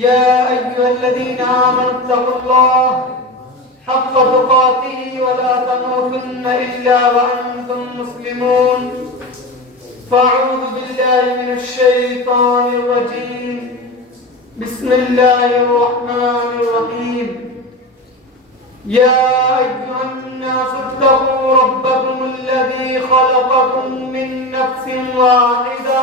يا أيها الذين آمنوا اتقوا الله حق تقاته ولا تموتن إلا وأنتم مسلمون فأعوذ بالله من الشيطان الرجيم بسم الله الرحمن الرحيم يا أيها الناس اتقوا ربكم الذي خلقكم من نفس واحدة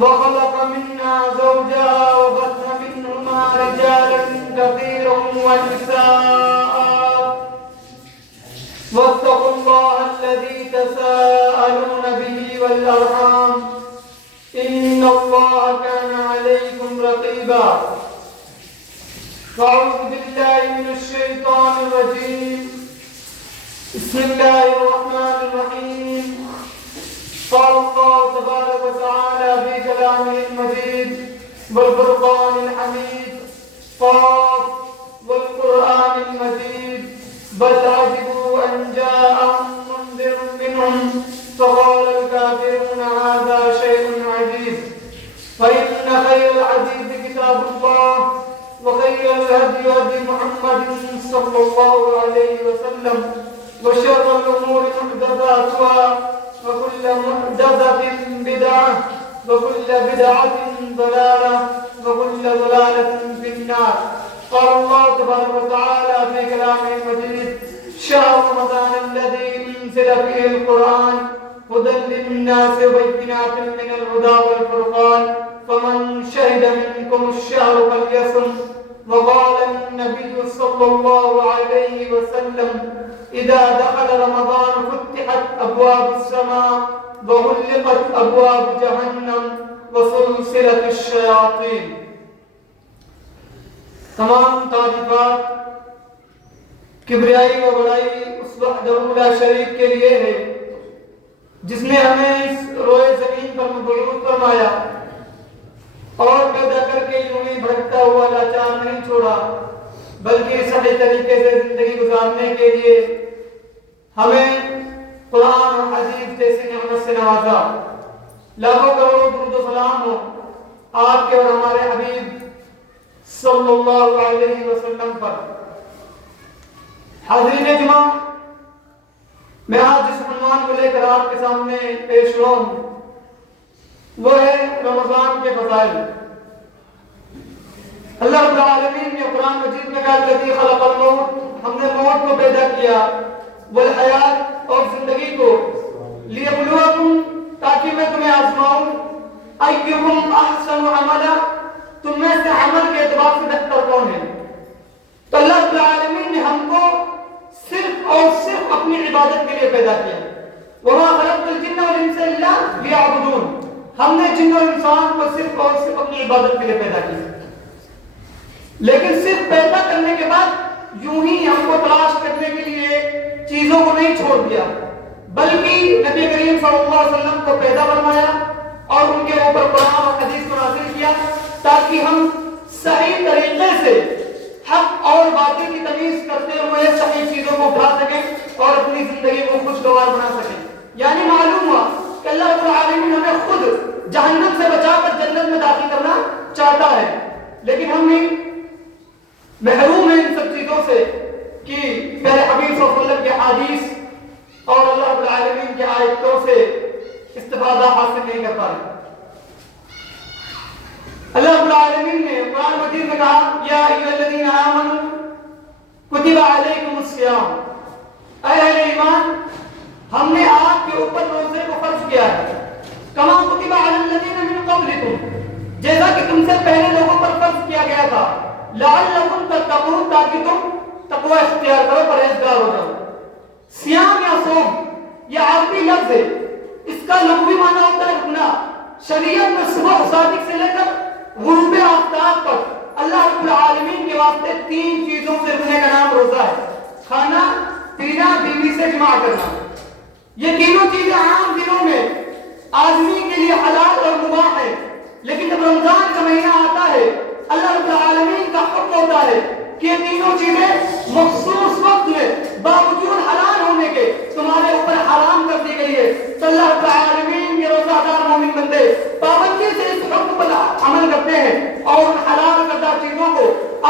وخلق منها زوجها وبث منهما رجالا كثيرا ونساء واتقوا الله الذي تساءلون به والأرحام إن الله كان عليكم رقيبا أعوذ بالله من الشيطان الرجيم بسم الله الرحمن الرحيم قال الله تبارك وتعالى في كلامه المجيد والفرقان الحميد قاف والقرآن المجيد بل عجبوا أن جاءهم منذر منهم فقال الكافرون هذا شيء عجيب فإن خير الحديث كتاب الله وخير الهدي هدي محمد صلى الله عليه وسلم وشر الأمور محدثاتها وكل محدثة بدعة وكل بدعة ضلالة وكل ضلالة في النار قال الله تبارك وتعالى في كلامه المجيد شهر رمضان الذي أنزل فيه القرآن هدى للناس وبينات من الهدى والفرقان فمن شهد منكم الشهر فليصم وقال النبي صلى الله عليه وسلم إذا دخل رمضان فتحت أبواب السماء وغلقت أبواب جهنم وسلسلة الشياطين. تمام تعریفات کبریائی و بڑائی اس وحدہ لا شریک کے لیے ہے جس نے ہمیں اس روئے زمین پر مبعوث فرمایا اور پیدا کر کے یوں ہی بھٹکتا ہوا لاچار نہیں چھوڑا بلکہ صحیح طریقے سے زندگی گزارنے کے لیے ہمیں قرآن اور حدیث جیسی نعمت سے نوازا. لاکھوں کروڑوں درود و سلام ہو آپ کے اور ہمارے حبیب صلی اللہ علیہ وسلم پر. حاضرین جمعہ، میں آج جس عنوان کو لے کر آپ کے سامنے پیش ہوا ہوں وہ ہے رمضان کے فضائل. اللہ رب العالمین نے قرآن مجید میں کہا الذی خلق الموت، ہم نے موت کو پیدا کیا، والحیات اور زندگی کو، لیبلوکم تاکہ میں تمہیں آزماؤں، ایکم احسن عملا تم میں سے عمل کے اعتبار سے بہتر کون ہے. تو اللہ رب العالمین نے ہم کو صرف اور صرف اپنی عبادت کے لیے پیدا کیا. وما خلقت الجن والانس الا لیعبدون، ہم نے جن اور انسان کو صرف اور صرف اپنی عبادت کے لیے پیدا کیا. لیکن صرف پیدا کرنے کے بعد یوں ہی ہم کو تلاش کرنے کے لیے چیزوں کو نہیں چھوڑ دیا، بلکہ نبی کریم صلی اللہ علیہ وسلم کو پیدا فرمایا اور ان کے اوپر قرآن اور حدیث کو نازل کیا تاکہ ہم صحیح طریقے سے حق اور باطل کی تمیز کرتے ہوئے صحیح چیزوں کو اٹھا سکیں اور اپنی زندگی کو خوشگوار بنا سکیں. یعنی معلوم ہوا کہ اللہ رب العالمین ہمیں خود جہنم سے بچا کر جنت میں داخل کرنا چاہتا ہے، لیکن ہم نہیں محروم ہیں ان سب چیزوں سے کہ پیارے حبیب صلی اللہ علیہ وسلم کے حدیث اور اللہ رب العالمین کے آیتوں سے استفادہ حاصل نہیں کر پا رہے. اللہ رب العالمین نے قرآن مجید میں کہا یا ایھا الذین آمنوا کتب علیکم الصیام، اے اہل ایمان ہم نے آپ کے اوپر روزے کو فرض کیا ہے، کما کتب علی الذین من قبلکم جیسا کہ تم سے پہلے لوگوں پر فرض کیا گیا تھا، لعلکم تتقون تاکہ تم تقوی اختیار کرو، پرہیزگار ہو جاؤ. صیام یا صوم یہ عربی لفظ ہے، اس کا لغوی معنی ہوتا ہے رکنا. شریعت میں صبح صادق سے لے کر غروب آفتاب تک اللہ رب العالمین کے واسطے 3 چیزوں سے رکنے کا نام روزہ ہے: کھانا، پینا، بیوی سے جماع کرنا. یہ تینوں چیزیں عام دنوں میں آدمی کے لیے حلال اور مباح ہے، لیکن جب رمضان کا مہینہ آتا ہے اللہ رب العالمین کا حکم ہوتا ہے کہ یہ تینوں چیزیں مخصوص وقت میں باوجود حلال ہونے کے تمہارے اوپر حرام کر دی گئی ہے. تو اللہ رب العالمین کے روزہ دار مومن بندے پابندی سے اس حکم پر عمل کرتے ہیں اور حلال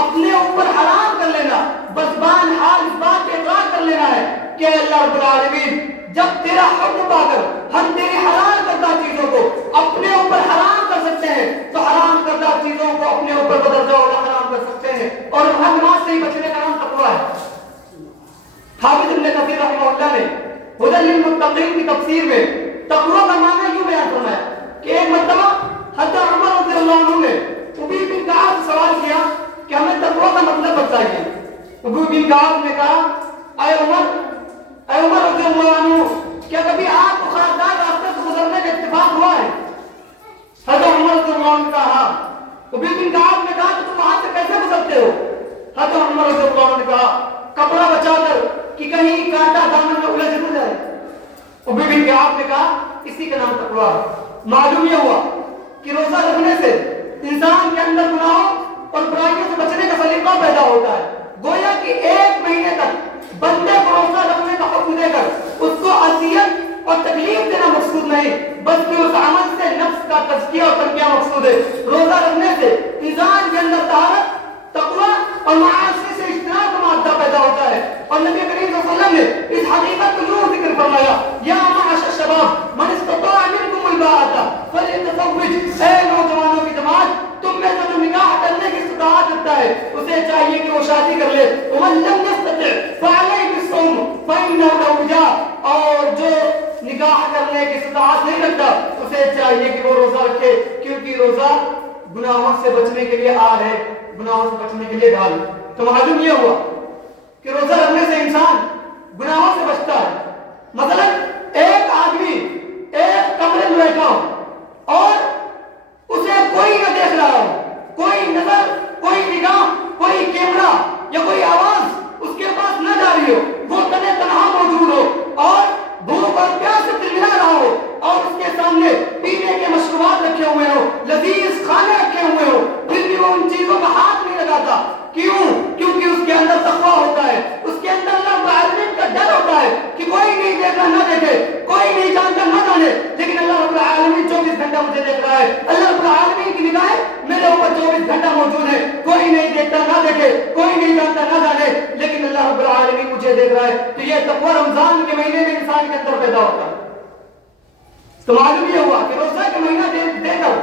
اپنے اوپر حرام کر لینا، بس بان حال اس بات پہ اقرار کر لینا ہے کہ اللہ رب العالمین جب تیرا حکم پا کر ہم تیری حلال کردہ چیزوں کو اپنے اوپر حرام کر سکتے ہیں تو حرام کردہ چیزوں کو اپنے اوپر بدل جاؤ حرام کر سکتے ہیں، اور محرمات سے ہی بچنے کا نام تقویٰ ہے۔ حافظ ابن کثیر رحمہ اللہ نے ہدی للمتقین کی تفسیر میں تقویٰ کا معنی یوں بیان فرمایا کہ ایک مرتبہ حضرت عمر رضی اللہ عنہ نے ابی بن کعب سے سوال کیا کہ ہمیں تقویٰ کا مطلب بتائیے۔ ابی بن کعب نے کہا اے عمر رضی اللہ عنہ، کیا کبھی آپ کو خاصدار راستے سے گزرنے کا اتفاق ہوا ہے؟ حضرت عمر رضی اللہ عنہ نے کہا، ابی بن کعب نے کہا کہ تم وہاں سے کیسے گزرتے ہو؟ حضرت عمر رضی اللہ عنہ نے کہا کپڑا بچا کر کہ کہیں کانٹا دامن میں الجھ نہ جائے۔ ابی بن کعب نے کہا اسی کا نام تقویٰ ہے۔ معلوم یہ ہوا کہ روزہ رکھنے سے انسان کے اندر گناہوں اور برائیوں سے بچنے کا سلیقہ پیدا ہوتا ہے۔ گویا کہ ایک مہینے تک بندے کو روزہ رکھنے کا حکم دے کر اس کو اذیت اور تکلیف دینا مقصود نہیں، بلکہ اس عمل سے نفس کا تزکیہ اور تنقیہ مقصود ہے۔ روزہ رکھنے سے انسان کے اندر طہارت، تقویٰ اور معاصی سے اجتناب کا مادہ پیدا ہوتا ہے، اور نبی کریم صلی اللہ علیہ وسلم نے اس حقیقت کو یوں ذکر فرمایا، یا معاشر الشباب من استطاع منکم الباءۃ فلیتزوج، اے نوجوانوں کی جماعت، تم میں سے جو نکاح کرنے کی استطاعت رکھتا ہے اسے چاہیے کہ وہ شادی کر لے۔ ومن لم یستطع فعلیہ بالصوم فإنہ لہ وجاء، اور جو نکاح کرنے کی استطاعت نہیں رکھتا اسے چاہیے کہ وہ روزہ رکھے، کیونکہ روزہ گناہوں سے بچنے کے لیے آر ہے، گناہوں سے بچنے کے لیے ڈھال۔ تو معلوم یہ ہوا کہ روزہ رکھنے سے انسان گناہوں سے بچتا ہے۔ مثلا ایک آدمی ایک کمرے میں بیٹھا ہو اور اسے کوئی نہ دیکھ رہا ہو، کوئی نظر، کوئی نگاہ، کوئی کیمرہ یا کوئی آواز اس کے پاس نہ جا رہی ہو، وہ تنہا تنہا موجود ہو اور بھوک اور پیاس سے تلملا رہا ہو، اور اس کے سامنے پینے کے مشروبات رکھے ہوئے ہو، لذیذ کھانے رکھے ہوئے ہو، پھر بھی وہ ان چیزوں کا ہاتھ نہیں لگاتا۔ کیوں؟ کیونکہ اس کے اندر تقویٰ ہوتا ہے، اس کے اندر اللہ رب العالمین کا ڈر ہوتا ہے کہ کوئی نہیں دیکھ رہا نہ دیکھے، کوئی نہیں جانتا نہ جانے، لیکن اللہ رب العالمین 24 گھنٹہ مجھے دیکھ رہا ہے۔ اللہ رب العالمین کی نگاہیں میرے اوپر 24 گھنٹہ موجود ہے، کوئی نہیں دیکھتا نہ دیکھے، کوئی نہیں جانتا نہ جانے، لیکن اللہ رب العالمین مجھے دیکھ رہا ہے۔ تو یہ تقویٰ رمضان کے مہینے میں انسان کے اندر پیدا ہوتا ہے۔ تو معلوم یہ ہوا کہ روزہ کا مہینہ دے کر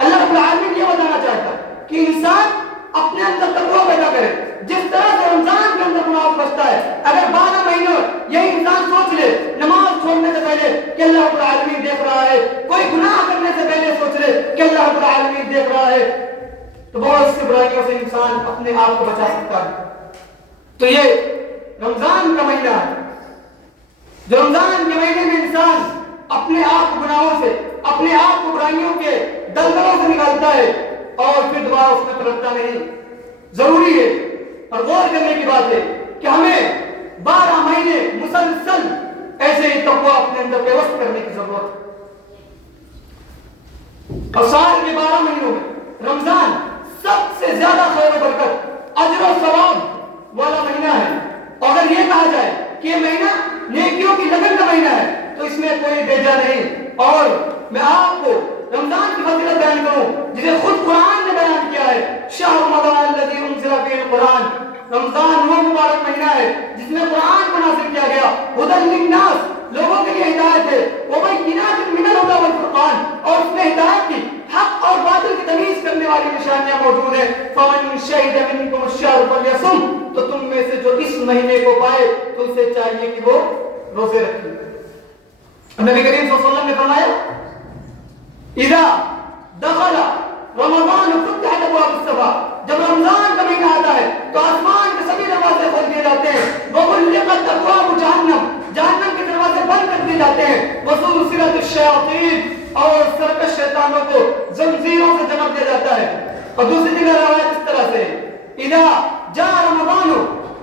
اللہ رب العالمین یہ بتانا چاہتا ہے کہ انسان اپنے اندر تقویٰ پیدا کرے، جس طرح سے رمضان کے اندر گناہ بچتا ہے۔ اگر 12 مہینوں یہی انسان سوچ لے نماز چھوڑنے سے پہلے کہ اللہ رب العالمین دیکھ رہا ہے، کوئی گناہ کرنے سے پہلے سوچ لے کہ اللہ رب العالمین دیکھ رہا ہے، تو بہت سی برائیوں سے انسان اپنے آپ کو بچا سکتا ہے۔ تو یہ رمضان کا مہینہ ہے، جو رمضان کے مہینے میں انسان اپنے آپ کو گناہوں سے، اپنے آپ کو برائیوں کے دلدلوں سے نکالتا ہے اور پھر دوبارہ اس میں پلٹتا نہیں۔ ضروری ہے اور غور کرنے کی بات ہے کہ ہمیں 12 مہینے مسلسل ایسے ہی تقویٰ اپنے اندر پیوست کرنے کی ضرورت ہے۔ اور سال کے 12 مہینوں میں رمضان سب سے زیادہ خیر و برکت، اجر و ثواب والا مہینہ ہے۔ اور اگر یہ کہا جائے کہ یہ مہینہ نیکیوں کی لگن کا مہینہ ہے تو اس میں کوئی بیجا نہیں۔ اور میں آپ کو رمضان کی فضیلت بیان کروں جسے خود قرآن نے بیان کیا ہے، شہر رمضان الذی انزل فیہ القرآن، رمضان وہ مبارک مہینہ ہے جس میں قرآن کو نازل کیا گیا، ھدی للناس، لوگوں کے لیے ہدایت ہے، وبینات من الھدی والفرقان، اور اس میں ہدایت کی، حق اور باطل کی تمیز کرنے والی نشانیاں موجود ہیں۔ فمن شہد منکم الشہر فلیصم، تو تم میں سے جو اس مہینے کو پائے تو اسے چاہیے کہ وہ روزے رکھے۔ نبی کریم صلی اللہ علیہ وسلم نے فرمایا اذا دخل رمضان فتحت ابواب السماء، جب رمضان کا مہینہ آتا ہے تو آسمان کے سبھی دروازے کھول دیے جاتے ہیں، وغلقت ابواب جہنم، جہنم کے دروازے بند کر دیے جاتے ہیں، وسلسلت الشیاطین، اور سرکش شیطانوں کو زنجیروں سے جنم دیا جاتا ہے۔ اور دوسری جگہ روایت اس طرح سے اذا جاء رمضان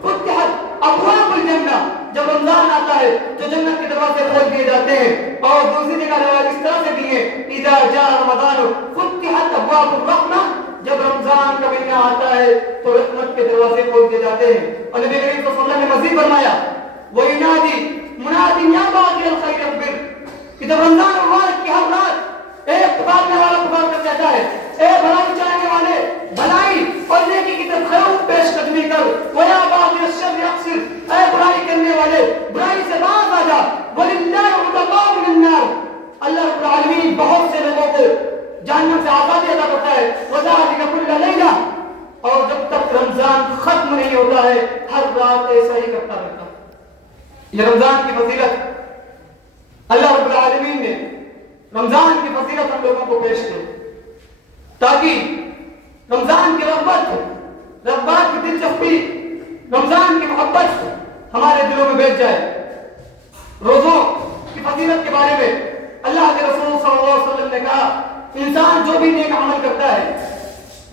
فتحت ابواب الجنہ، جب رمضان آتا ہے تو جنت کے دروازے کھول دیے جاتے ہیں۔ اور دوسری جگہ روایت اس طرح سے بھی ہے اذا جاء رمضان فتحت ابواب الرحمہ، جب رمضان کا مہینہ آتا ہے تو رحمت کے دروازے کھول دیے جاتے ہیں۔ اور نبی کریم صلی اللہ علیہ وسلم نے مزید فرمایا وَيُنَادِي مُنَادٍ يَا بَاغِيَ الْخَيْرِ أَقْبِلْ، کہ جب رمضان مبارک کی ہر رات ایک پکارنے والا پکار کر کہتا ہے، اے بھلائی چاہنے والے، بھلائی اور نیکی کی طرف ہوتا ہے ہر رات ایسا ہی کرتا رہتا ہے۔ یہ رمضان کی فضیلت اللہ رب العالمین نے رمضان کی فضیلت ہم لوگوں کو پیش کی تاکہ رمضان کی رغبت کی دلچسپی، رمضان کی محبت ہمارے دلوں میں بیٹھ جائے۔ روزوں کی فضیلت کے بارے میں اللہ کے رسول صلی اللہ علیہ وسلم نے کہا انسان جو بھی نیک عمل کرتا ہے،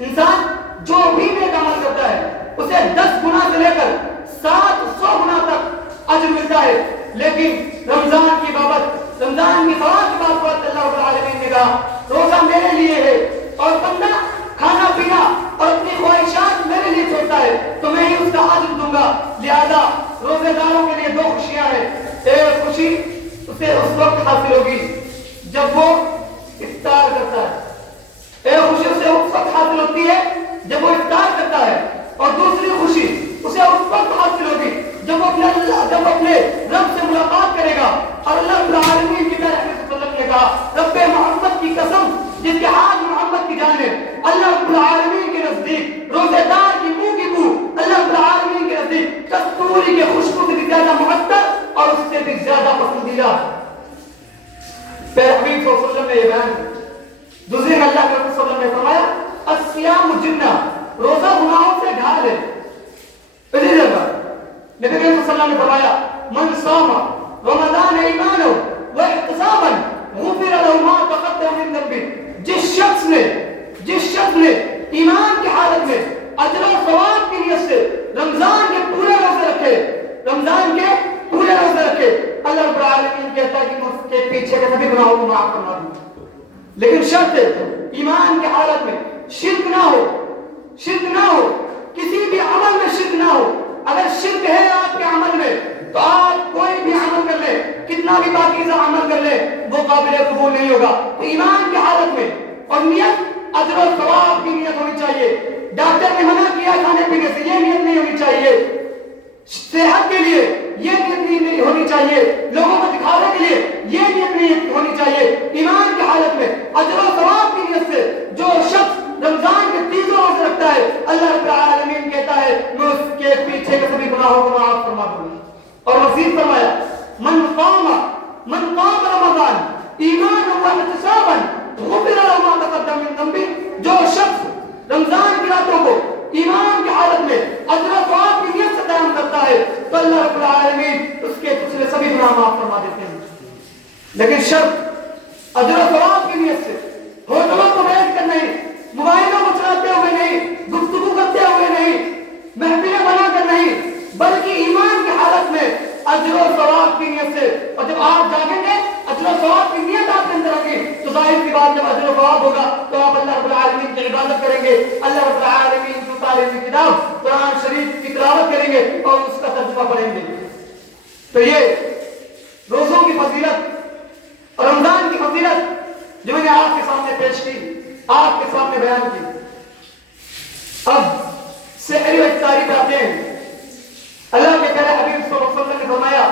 انسان جو بھی نیک عمل کرتا ہے اسے 10 گنا سے لے کر 700 گنا تک اجر ملتا ہے، لیکن رمضان کی بابت، رمضان کی خواہش کی بات اللہ رب العالمین نے کہا روزہ میرے لیے ہے اور بندہ کھانا پینا اور اپنی خواہشات میرے لیے چھوڑتا ہے تو میں ہی اس کا اجر دوں گا۔ لہذا روزے داروں کے لیے 2 خوشیاں ہیں، ایک خوشی اسے اس وقت حاصل ہوگی جب وہ افطار کرتا ہے، ایک خوشی اسے اس وقت حاصل ہوتی ہے جب وہ افطار کرتا ہے، اور دوسری خوشی اسے اس وقت حاصل ہوگی جب وہ اپنے رب سے ملاقات کرے گا۔ اور اللہ رب العالمین کی طرف سے صلی اللہ علیہ وسلم نے کہا رب محمد کی قسم جس کے ہاتھ محمد کی جان ہے، اللہ رب العالمین کے نزدیک روزے دار کی منہ کی بو اللہ رب العالمین کے نزدیک کستوری کے خوشبو سے بھی زیادہ معطر اور اس سے بھی زیادہ پسندیدہ ہے۔ پھر حبیب صلی اللہ علیہ وسلم نے یہ بیان دوسری میں اللہ کے رسول صلی اللہ علیہ وسلم نے فرمایا الصیام جنہ، روزہ گناہوں سے ڈھال ہے۔ اسی جگہ نبی کریم صلی اللہ علیہ وسلم نے فرمایا من صام رمضان ایمانا واحتسابا غفر له ما تقدم من ذنبه، جس شخص نے ایمان کی حالت میں اجر و ثواب کی نیت سے رمضان کے پورے روزے رکھے، اللہ رب العالمین کہتا ہے کہ میں اس کے پیچھے کے سبھی گناہوں کو معاف کروا دوں گا، لیکن شرط ہے ایمان کی حالت میں شرک نہ ہو، کسی بھی عمل میں شرک نہ ہو۔ اگر شرک ہے آپ کے عمل میں تو آپ کوئی بھی عمل کر لیں، کتنا بھی پاکیزہ عمل کر لیں، وہ قابل قبول نہیں ہوگا۔ تو ایمان کی حالت میں اور نیت اجر و ثواب کی نیت ہونی چاہیے۔ ڈاکٹر نے منع کیا کھانے پینے سے، یہ نیت نہیں ہونی چاہیے۔ صحت کے لیے یہ نیت نہیں ہونی چاہیے، لوگوں کو دکھانے کے لیے یہ نیت نہیں ہونی چاہیے۔ ایمان کی حالت میں اجر و ثواب کی نیت سے جو شخص رمضان کے 30 روزے رکھتا ہے اللہ رب العالمین کہتا ہے میں اس کے پیچھے کے سبھی گناہوں کو معاف فرما دوں گا۔ اور مزید فرمایا من قام رمضان ایمانا واحتسابا غفر له ما تقدم من ذنبه، جو شخص رمضان کی راتوں کو ایمان کی حالت میں اجر و ثواب کی نیت سے قیام کرتا ہے تو اللہ رب العالمین اس کے پچھلے سبھی گناہ معاف فرما دیتے ہیں۔ لیکن شرط اجر و ثواب کی نیت سے ہوٹلوں کو بیٹھ کر نہیں، موبائلوں کو چلاتے ہوئے نہیں، گفتگو کرتے ہوئے نہیں، محفلیں بنا کر نہیں، بلکہ ایمان کی حالت میں اجر و ثواب کی نیت سے۔ اور جب آپ جاگیں گے اجر و ثواب کی نیت آپ کے اندر ہوگی تو ظاہر سی بات جب اجر و ثواب ہوگا تو آپ اللہ رب العالمین کی عبادت کریں گے، اللہ رب العالمین کی اتاری ہوئی کتاب قرآن شریف کی تلاوت کریں گے اور اس کا ترجمہ پڑھیں گے۔ تو یہ روزوں کی فضیلت اور رمضان کی فضیلت جو میں نے آپ کے سامنے پیش کی، آپ کے سامنے بیان کی۔ اب سحری و افطاری پہ آتے ہیں۔ اللہ کے پیارے حبیب صلی اللہ علیہ وسلم نے فرمایا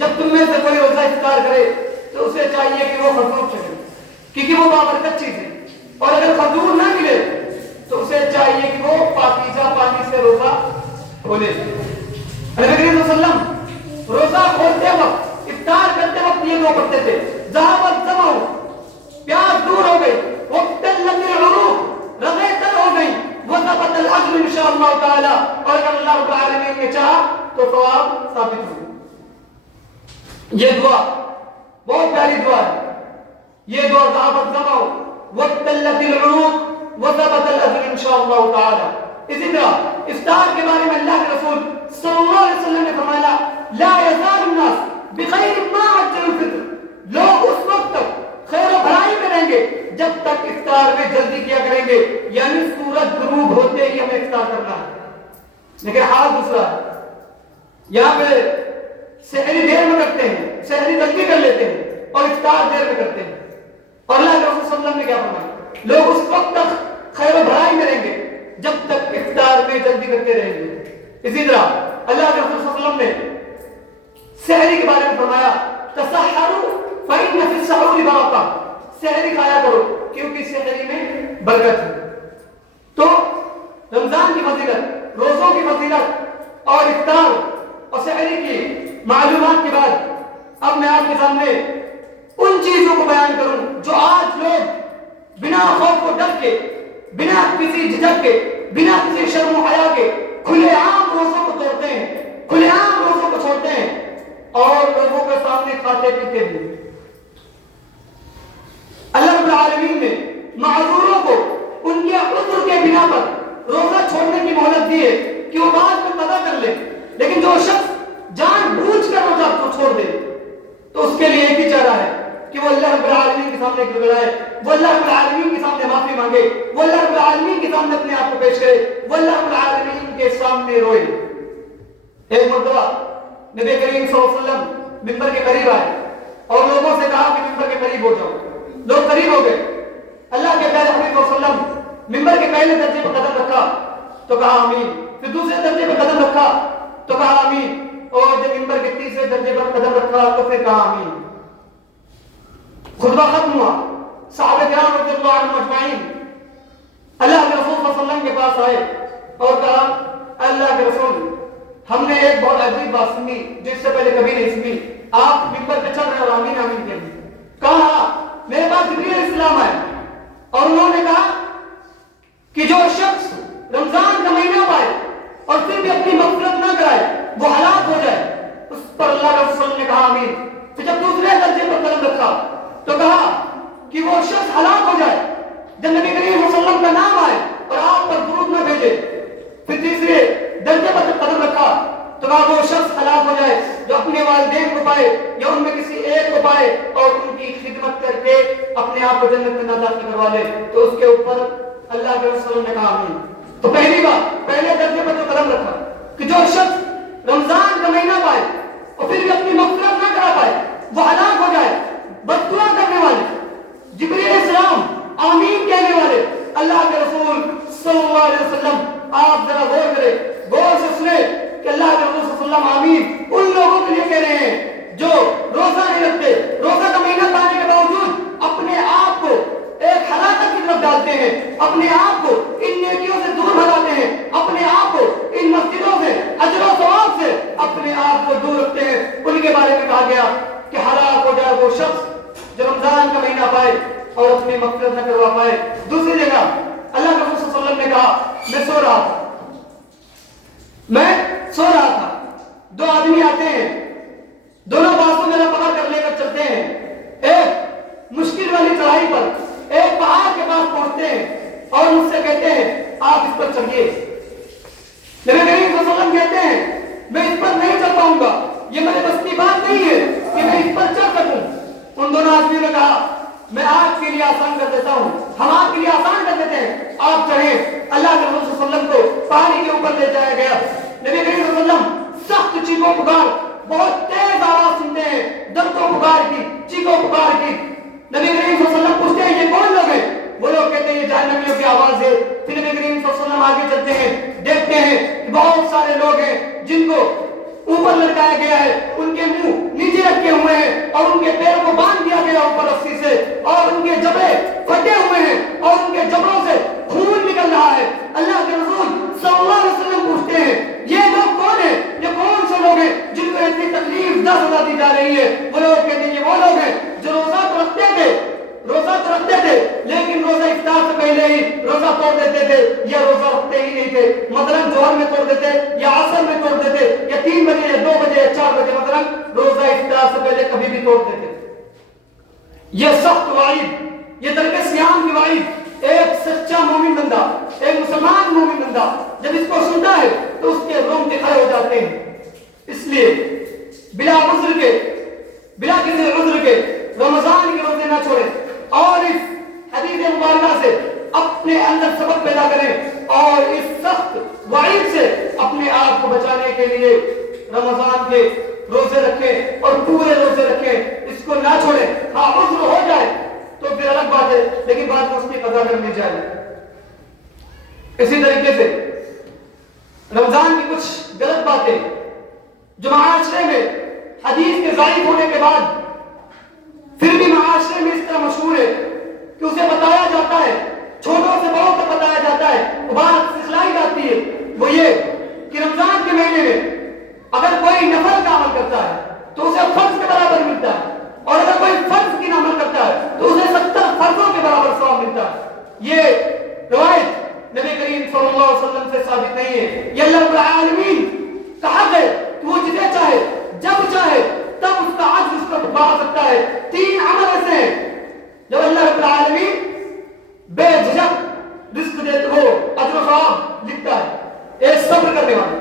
جب تم میں سے کوئی روزہ افطار کرے تو اسے چاہیے کہ وہ کھجور چکھے، کیونکہ وہ بابرکت چیز ہے، اور اگر کھجور نہ ملے تو اسے چاہیے کہ وہ پاکیزہ پانی سے روزہ کھولے۔ نبی کریم صلی اللہ علیہ وسلم روزہ کھولتے وقت، افطار کرتے وقت یہ دعا پڑھتے تھے ذهب الظمأ، پیاس دور ہو گئی، وابتلت العروق، رگیں تر ہو گئی، وثبت الاجر انشاءاللہ تعالی، اور اگر اللہ رب العالمین نے چاہا تو ثواب ثابت ہوگا۔ یہ دعا بہت پیاری دعا ہے، یہ دعا ذهب الظمأ وابتلت العروق وثبت الاجر انشاءاللہ تعالی۔ اسی طرح افطار کے بارے میں اللہ کے رسول صلی اللہ علیہ وسلم نے فرمایا لا يزال الناس بخیر ما عجلوا الفطر، لوگ اس وقت تک خیر و بھلائی میں رہیں گے جب تک افطار میں جلدی کیا کریں گے، یعنی سورج غروب ہوتے ہی ہمیں افطار کرنا ہے۔ لیکن حال دوسرا ہے، یہاں پہ سحری دیر میں کرتے ہیں، سحری جلدی کر لیتے ہیں اور افطار دیر میں کرتے ہیں، اور اللہ کے رسول صلی اللہ علیہ وسلم نے کیا فرمایا لوگ اس وقت تک خیر و بھلائی میں رہیں گے جب تک افطار میں جلدی کرتے رہیں گے۔ اسی طرح اللہ کے رسول صلی اللہ علیہ وسلم نے سحری کے بارے میں فرمایا تسحروا فإن في السحور برکہ، سحری کھایا کرو کیونکہ سحری میں برکت ہے۔ تو رمضان کی فضیلت، روزوں کی فضیلت کسی جھجک کے، بنا کسی شرم و حیا کے کھلے عام روزوں کو توڑتے ہیں، کھلے عام روزوں کو چھوڑتے ہیں اور لوگوں کے سامنے کھاتے پیتے بھی۔ اللہ رب العالمین نے معذوروں کو ان کے عذر کے بنا پر روزہ چھوڑنے کی مہلت دی ہے کہ وہ بعد میں قضا کر لے، لیکن جو شخص جان بوجھ کر روزہ کو چھوڑ دے تو اس کے لیے ایک ہی چارہ ہے کہ وہ اللہ رب العالمین کے سامنے گڑگڑائے، وہ اللہ رب العالمین کے سامنے معافی مانگے، وہ اللہ رب العالمین کے سامنے اپنے آپ کو پیش کرے، وہ اللہ رب العالمین کے سامنے روئے۔ ایک مرتبہ نبی کریم صلی اللہ علیہ وسلم منبر کے قریب آئے اور لوگوں سے کہا کہ منبر کے قریب ہو جاؤ۔ لوگ قریب ہو گئے۔ اللہ کے پیارے حبیب صلی اللہ علیہ وسلم منبر کے پہلے درجے پر قدم رکھا تو کہا آمین، پھر دوسرے درجے پر قدم رکھا تو کہا آمین، اور جب منبر کے تیسرے درجے پر قدم رکھا تو پھر کہا آمین۔ خطبہ ختم ہوا، صحابہ کرام رضی اللہ عنہم اجمعین اللہ کے رسول صلی اللہ علیہ وسلم کے پاس آئے اور کہا اللہ کے رسول، ہم نے ایک بہت عجیب بات سنی جس سے پہلے کبھی نہیں سنی، آپ منبر پہ چل رہے اور آمین آمین کہتے ہیں۔ کہا میرے پاس جبریل علیہ السلام آئے اور انہوں نے کہا کہ جو شخص رمضان کا مہینہ پائے اور پھر بھی اپنی مغفرت نہ کرائے وہ ہلاک ہو جائے، اس پر اللہ کے رسول نے کہا آمین۔ پھر جب دوسرے درجے پر قدم رکھا تو کہا کہ وہ شخص ہلاک ہو جائے جب نبی کریم صلی اللہ علیہ وسلم کا نام آئے اور آپ پر درود نہ بھیجے۔ پھر تیسرے درجے پر جب قدم رکھا تو کہا وہ شخص ہلاک ہو جائے جو اپنے والدین کو پائے یا ان میں کسی ایک کو پائے اور ان کی خدمت کر کے اپنے آپ کو جنت میں داخل کروا لے، تو اس کے اوپر اللہ کے رسول نے کہا آمین۔ تو پہلی بار پہلے درجے پر جو قدم رکھا کہ جو شخص رمضان کا مہینہ پائے اور پھر بھی اپنی مغفرت نہ کرا پائے وہ ہلاک ہو جائے، بد دعا کرنے والے جبریل علیہ السلام آمین کہنے والے اللہ کے رسول صلی اللہ علیہ وسلم، آپ ذرا غور کریں، غور سے سنیں کہ اللہ کے رسول صلی اللہ علیہ وسلم آمین ان لوگوں کے لیے کہہ رہے ہیں جو روزہ نہیں رکھتے، روزہ کا مہینہ پانے کے باوجود اپنے آپ کو ایک ہلاکت کی طرف ڈالتے ہیں، اپنے آپ کو ان نیکیوں سے دور بھگاتے ہیں، اپنے آپ کو ان مسجدوں سے اجر و ثواب سے اپنے آپ کو دور رکھتے ہیں، ان کے بارے میں کہا گیا کہ ہلاک ہو جائے وہ شخص جو رمضان کا مہینہ پائے اور اپنی مغفرت نہ کروا پائے۔ دوسری جگہ اللہ کے رسول صلی اللہ علیہ وسلم نے کہا میں سو رہا تھا، دو آدمی آتے ہیں، دونوں بازو میرا پکڑ کر لے کر چلتے ہیں، ایک مشکل والی چڑھائی پر ایک پہاڑ کے پاس پہنچتے ہیں اور مجھ سے کہتے ہیں آپ اس پر چڑھیے۔ نبی کریم صلی اللہ علیہ وسلم کہتے ہیں میں اس پر نہیں چڑھ پاؤں گا، یہ میرے بس کی بات نہیں ہے کہ میں اس پر چڑھ سکوں۔ ان دونوں آدمیوں نے کہا میں آپ کے لیے آسان کر دیتا ہوں، ہم آپ کے لیے آسان کر دیتے ہیں، آپ چڑھیں۔ اللہ کے رسول صلی اللہ علیہ وسلم کو پہاڑی کے اوپر لے جایا گیا۔ نبی کریم صلی اللہ علیہ وسلم سخت چیخو پکار، بہت تیز آواز سنتے ہیں، دردوں پکار کی، چیخو پکار کی۔ نبی کریم صلی اللہ علیہ وسلم پوچھتے ہیں یہ کون لوگ ہیں؟ وہ لوگ کہتے ہیں یہ جہنمیوں کی آواز ہے۔ پھر نبی کریم صلی اللہ علیہ وسلم آگے چلتے ہیں، دیکھتے ہیں کہ بہت سارے لوگ ہیں جن کو اوپر لٹکایا گیا ہے، ان کے منہ نیچے رکھے ہوئے ہیں اور ان کے پیر کو باندھ دیا گیا اوپر رسی سے، اور ان کے جبڑے پھٹے ہوئے ہیں اور ان کے جبڑوں سے خون نکل رہا ہے۔ اللہ کے رسول صلی اللہ علیہ وسلم پوچھتے ہیں یہ لوگ کون ہیں؟ یہ کون سے لوگ ہیں جن کو اتنی تکلیف دہ سزا دی جا رہی ہے؟ وہ لوگ کہتے ہیں یہ وہ لوگ ہیں جو روزہ تو رکھتے تھے لیکن روزہ افطار سے پہلے ہی روزہ توڑ دیتے تھے یا روزہ رکھتے ہی نہیں تھے، مثلاً ظہر میں توڑ دیتے یا عصر میں توڑ دیتے یا 3 بجے یا 2 بجے یا 4 بجے، مثلاً روزہ افطار سے پہلے کبھی بھی توڑ دیتے۔ یہ سخت وعید، یہ ترک صیام کی وعید ایک سچا مومن بندہ، ایک مسلمان مومن بندہ جب اس کو سنتا ہے تو اس کے رونگٹے کھڑے ہو جاتے ہیں۔ اس لیے بلا کسی عذر کے رمضان کے روزے نہ چھوڑیں اور اس حدیث مبارکہ سے اپنے اندر سبق پیدا کریں اور اس سخت وعید سے اپنے آپ کو بچانے کے لیے رمضان کے روزے رکھیں اور پورے روزے رکھیں، اس کو نہ چھوڑیں۔ ہاں عذر ہو جائے تو پھر الگ بات ہے، لیکن بعد میں اس کی قضا کر لی جائے۔ اسی طریقے سے رمضان کی کچھ غلط باتیں جو معاشرے میں حدیث کے ضعیف ہونے کے بعد پھر بھی معاشرے میں اس طرح مشہور ہے کہ اسے بتایا جاتا ہے، چھوٹوں سے بڑوں تک بتایا جاتا ہے، وہ بات سکھلائی جاتی ہے، وہ یہ کہ رمضان کے مہینے میں اگر کوئی نفل کا عمل کرتا ہے تو اسے فرض کے برابر ملتا ہے، اور اگر کوئی فرض کی عمل کرتا ہے تو اسے 70 فرضوں کے برابر ثواب ملتا ہے۔ یہ روایت نبی صلی اللہ علیہ وسلم سے ثابت نہیں ہے. یہ اللہ رب العالمین کا حق ہے کہ وہ جسے چاہے جب چاہے تب اس کا عجز اس کو بڑھا سکتا ہے. 3 عمل ایسے ہیں جب اللہ رب العالمین بے جھجک رزق دیتے ہو اجر و ثواب لکھتا ہے. ایک صبر کرنے والے،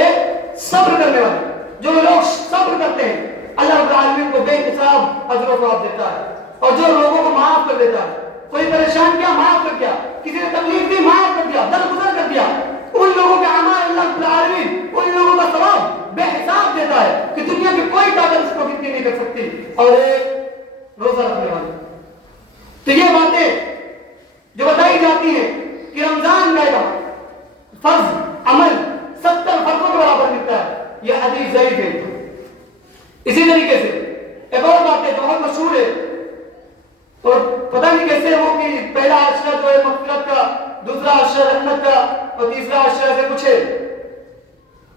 ایک صبر کرنے والے، جو لوگ صبر کرتے ہیں اللہ رب العالمین کو بے حساب اجر و ثواب دیتا ہے. اور جو لوگوں کو معاف کر دیتا ہے، کوئی پریشان کیا معاف کر دیا، کسی نے تکلیف دی معاف کر دیا، درگزر کر دیا، ان لوگوں کے اعمال اللہ رب العالمین ان لوگوں کا ثواب بے حساب دیتا ہے کہ دنیا کی کوئی طاقت اس کو کتنی نہیں کر سکتی. اور ایک روزہ رکھنے والے. تو یہ باتیں جو بتائی جاتی ہیں کہ رمضان کا فرض عمل 70 فرضوں کے برابر ملتا ہے، یہ حدیث ضعیف ہے. اسی طریقے سے ایک اور بات ہے بہت مشہور ہے اور پتہ نہیں کیسے وہ کہ پہلا عشرہ جو ہے مغفرت کا، دوسرا عشرہ رحمت کا اور تیسرا عشرہ سے کچھ ہے.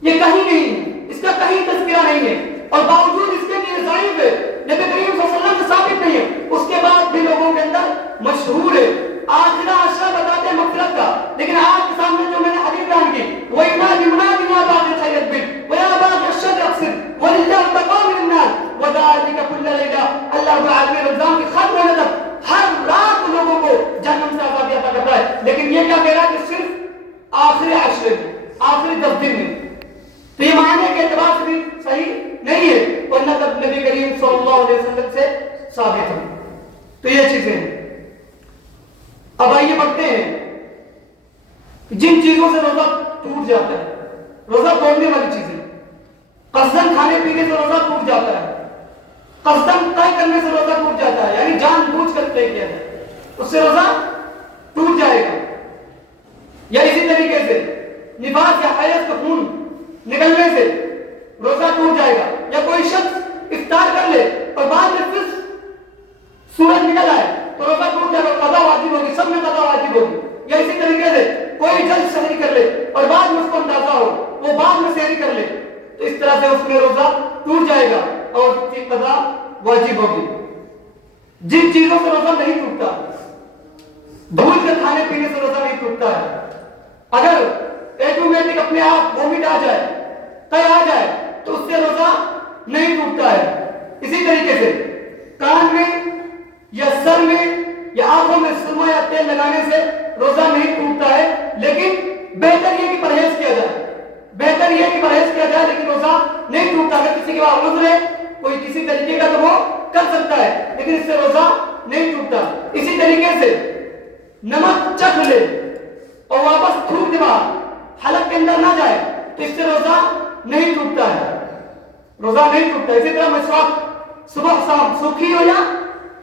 یہ کہیں نہیں، اس کا کہیں تذکرہ نہیں ہے اور باوجود اس کے لیے ضعیف ہے، نبی کریم صلی اللہ علیہ وسلم سے ثابت نہیں ہے. اس کے بعد بھی لوگوں کے اندر مشہور ہے. آخرہ عشرہ بتاتے ہیں مغفرت کا، لیکن آپ کے سامنے جو میں نے حدیث بیان کی وَإِنَّا لِمُنَادِنَا بَعْدَ الْخَيْرِ الْبِرِّ وَيَا بَعْدَ الشَّرِّ أَقْصِرْ وَلِلَّهِ تَقَوْا مِنَ النَّاسِ وَذَلِكَ كُلَّ لَيْلَةٍ. اللہ رب العالمین رمضان کی ختم ہونے تک ہر رات لوگوں کو جہنم سے آزادی عطا کرتا ہے. لیکن یہ کیا کہہ رہا ہے کہ صرف آخری عشرے میں، آخری 10 دن میں. تو یہ معنی کے اعتبار سے بھی صحیح نہیں ہے اور نہ تب نبی کریم صلی اللہ علیہ وسلم سے ثابت ہے. تو یہ چیزیں ہیں. اب آئیے پڑھتے ہیں جن چیزوں سے روزہ ٹوٹ جاتا ہے، روزہ توڑنے والی چیزیں. قصدن کھانے پینے سے روزہ ٹوٹ جاتا ہے، قصدن طے کرنے سے روزہ ٹوٹ جاتا ہے، یعنی جان بوجھ کر طے کیا جائے اس سے روزہ ٹوٹ جائے گا. یا اسی طریقے سے نفاس یا حیض کا خون نکلنے سے روزہ ٹوٹ جائے گا. یا کوئی شخص افطار کر لے اور بعد میں پھر سورج نکل آئے تو روزہ ٹوٹ جائے گا، قضا واجب ہوگی، سب میں قضا واجب ہوگی. یا اسی طریقے سے کوئی جلد سحری کر لے اور بعد میں اس کو اندازہ ہو وہ بعد میں سحری کر لے تو اس طرح سے اس میں روزہ ٹوٹ جائے گا اور اس کی قضا واجب ہوگی. جن چیزوں سے روزہ نہیں ٹوٹتا، بھول کر کھانے پینے سے روزہ نہیں ٹوٹتا ہے. اگر ایٹومیٹک اپنے آپ وومٹ آ جائے، طے آ جائے تو اس سے روزہ نہیں ٹوٹتا ہے. اسی طریقے سے کان میں یا سر میں یا آنکھوں میں سرما یا تیل لگانے سے روزہ نہیں ٹوٹتا ہے. لیکن بہتر یہ کہ پرہیز کیا جائے، بہتر یہ کہ پرہیز کیا جائے لیکن روزہ نہیں ٹوٹتا. اگر کسی کے پاس عذر ہے کوئی کسی طریقے کا تو وہ کر سکتا ہے لیکن اس سے روزہ نہیں ٹوٹتا. اسی طریقے سے نمک چکھ لے اور واپس تھوک دے باہر، حلق کے اندر نہ جائے تو اس سے روزہ نہیں ٹوٹتا ہے، روزہ نہیں ٹوٹتا. اسی طرح مسواک صبح شام سوکھی ہو یا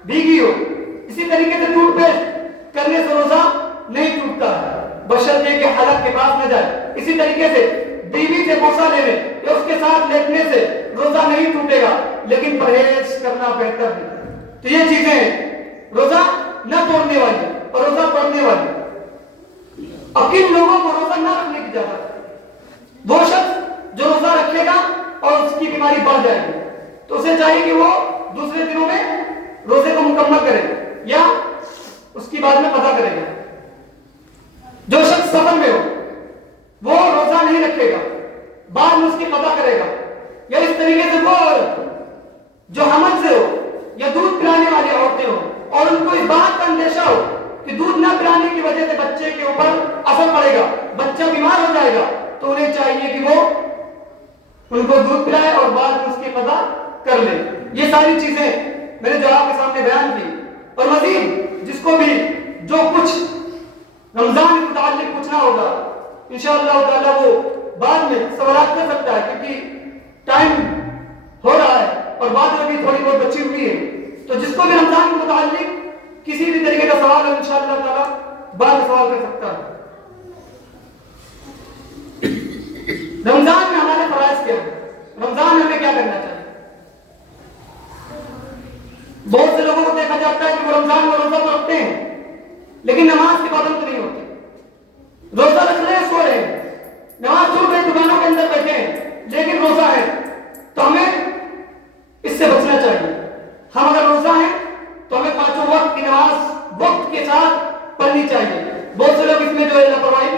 بھیگی ہو، اسی طریقے سے ٹوٹ پیسٹ کرنے سے روزہ نہیں ٹوٹتا ہے بشرطے کہ حلق کے پاس نہ جائے. اسی طریقے سے بیوی سے بوسہ لینے یا اس کے ساتھ لیٹنے سے روزہ نہیں ٹوٹے گا لیکن پرہیز کرنا بہتر ہے. تو یہ چیزیں ہیں روزہ نہ توڑنے والی اور روزہ توڑنے والی. اب کن لوگوں کو روزہ نہ رکھنے کی اجازت ہے؟ وہ شخص جو روزہ رکھے گا اور اس کی بیماری بڑھ جائے گی تو اسے چاہیے کہ وہ دوسرے دنوں میں روزے کو مکمل کرے یا اس کی بعد میں قضا کرے گا. جو شخص سفر میں ہو وہ روزہ نہیں رکھے گا، بعد میں اس کی قضا کرے گا. یا اس طریقے سے وہ جو حمل سے ہو یا دودھ پلانے والی عورتیں ہو اور ان کو اس بات کا اندیشہ ہو کہ دودھ نہ پلانے کی وجہ سے بچے کے اوپر اثر پڑے گا، بچہ بیمار ہو جائے گا، تو انہیں چاہیے کہ وہ ان کو دودھ پلائے اور بعد میں اس کی قضا کر لے. یہ ساری چیزیں میں نے جو آپ کے سامنے بیان کی. اور مزید جس کو بھی جو کچھ رمضان کے متعلق پوچھنا ہوگا انشاءاللہ تعالیٰ وہ بعد میں سوالات کر سکتا ہے کیونکہ ٹائم ہو رہا ہے اور بعد میں بھی تھوڑی بہت بچی ہوئی ہے. تو جس کو بھی رمضان کے متعلق کسی بھی طریقے کا سوال ہو انشاءاللہ تعالیٰ بعد میں سوال کر سکتا ہے. رمضان میں ہمارے فرائض کیا ہیں؟ رمضان میں ہمیں کیا کرنا چاہیے؟ بہت سے لوگوں کو دیکھا جاتا ہے کہ وہ رمضان میں روزہ تو رکھتے ہیں لیکن نماز کی پابند نہیں ہوتی. روزہ رکھ رہے ہیں، سو رہے ہیں، نماز چھوڑ رہے ہیں، دکانوں کے اندر بیٹھے ہیں لیکن روزہ ہے. تو ہمیں اس سے بچنا چاہیے. ہم اگر روزہ ہیں تو ہمیں 5 وقت کی نماز وقت کے ساتھ پڑھنی چاہیے. بہت سے لوگ اس میں جو ہے لاپرواہی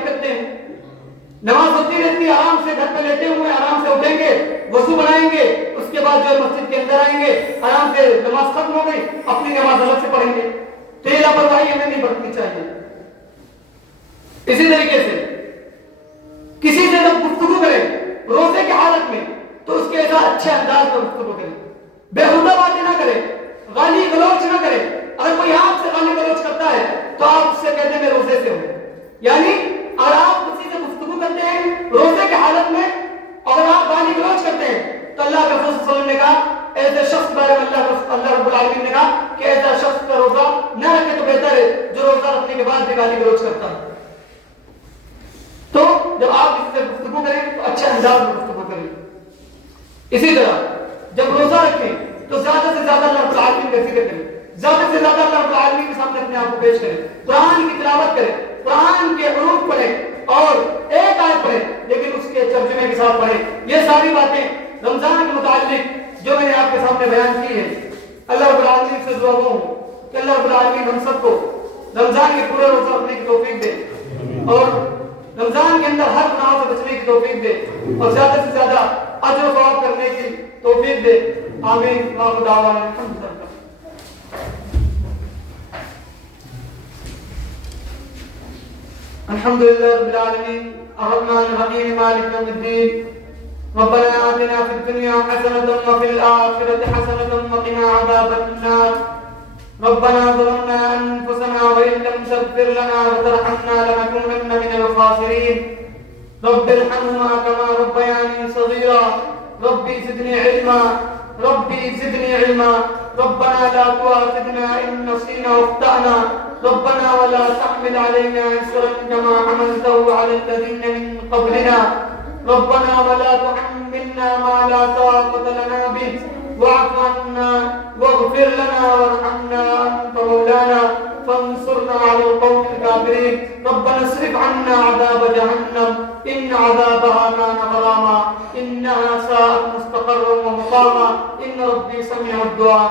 نماز ہوتی رہتی ہے، آرام سے گھر پہ لیٹے ہوئے آرام سے اٹھیں گے، وضو بنائیں گے، اس کے بعد جو ہے مسجد کے اندر آئیں گے، آرام سے نماز ختم ہو گئی، اپنی نماز الگ سے پڑھیں گے. تو یہ لاپرواہی ہمیں نہیں برتنی چاہیے. اسی طریقے سے کسی سے جب گفتگو کریں روزے کی حالت میں تو اس کے ایسا اچھے انداز میں گفتگو کریں، بےہودہ باتیں نہ کریں، گالی گلوچ نہ کریں. اگر کوئی آپ سے گالی گلوچ کرتا ہے تو آپ اس سے کہتے ہیں میں روزے سے ہوں. یعنی اگر آپ کسی سے گفتگو کرتے ہیں روزے کی حالت میں، اگر آپ گالی گلوچ کرتے ہیں تو اللہ کے رسول صلی اللہ علیہ وسلم نے کہا ایسے شخص بارے میں اللہ رب العالمین نے کہا کہ ایسا شخص کا روزہ نہ رکھے تو بہتر ہے جو روزہ رکھنے کے بعد بھی گالی گلوچ کرتا ہے. تو جب آپ کسی سے گفتگو کریں تو اچھے انداز میں گفتگو کریں. اسی طرح جب روزہ رکھیں تو زیادہ سے زیادہ اللہ رب العالمین کا ذکر کریں، زیادہ سے زیادہ اللہ رب العالمین کے سامنے اپنے آپ کو پیش کریں، قرآن کی تلاوت کریں، قرآن کے حروف پڑھیں اور ایک آیت پڑھیں لیکن اس کے ترجمے کے ساتھ پڑھیں. یہ ساری باتیں رمضان کے متعلق جو میں نے آپ کے سامنے بیان کی ہے، اللہ رب العالمین سے دعا ہوں کہ اللہ رب العالمین ہم سب کو رمضان کے پورے روزہ رکھنے کی توفیق دے اور رمضان کے اندر ہر گناہ سے بچنے کی توفیق دے اور زیادہ سے زیادہ اجر و ثواب کرنے کی توفیق دے. آمین. واخر دعوانا الحمدللہ. الحمد لله رب العالمين الرحمن الرحيم مالك يوم الدين. ربنا آتنا في الدنيا حسنة وفي الآخرة حسنة وقنا عذاب النار. ربنا ظلمنا أنفسنا وإن لم تغفر لنا وترحمنا لنكونن من الخاسرين. رب ارحمهما كما ربياني صغيرا. ربي زدني علما. ربي زدني علما. ربنا لا تؤاخذنا إن نسينا واخطأنا. ربنا ولا تحمل علينا إصرا كما حملته على الذين من قبلنا. ربنا ولا تحملنا ما لا طاقة لنا به واعف عنا واغفر لنا وارحمنا أنت مولانا فانصرنا على القوم الكافرين. ربنا اصرف عنا عذاب جهنم إن عذابها كان غراما إنها ساءت مستقرا ومقاما. إن ربي سميع الدعاء.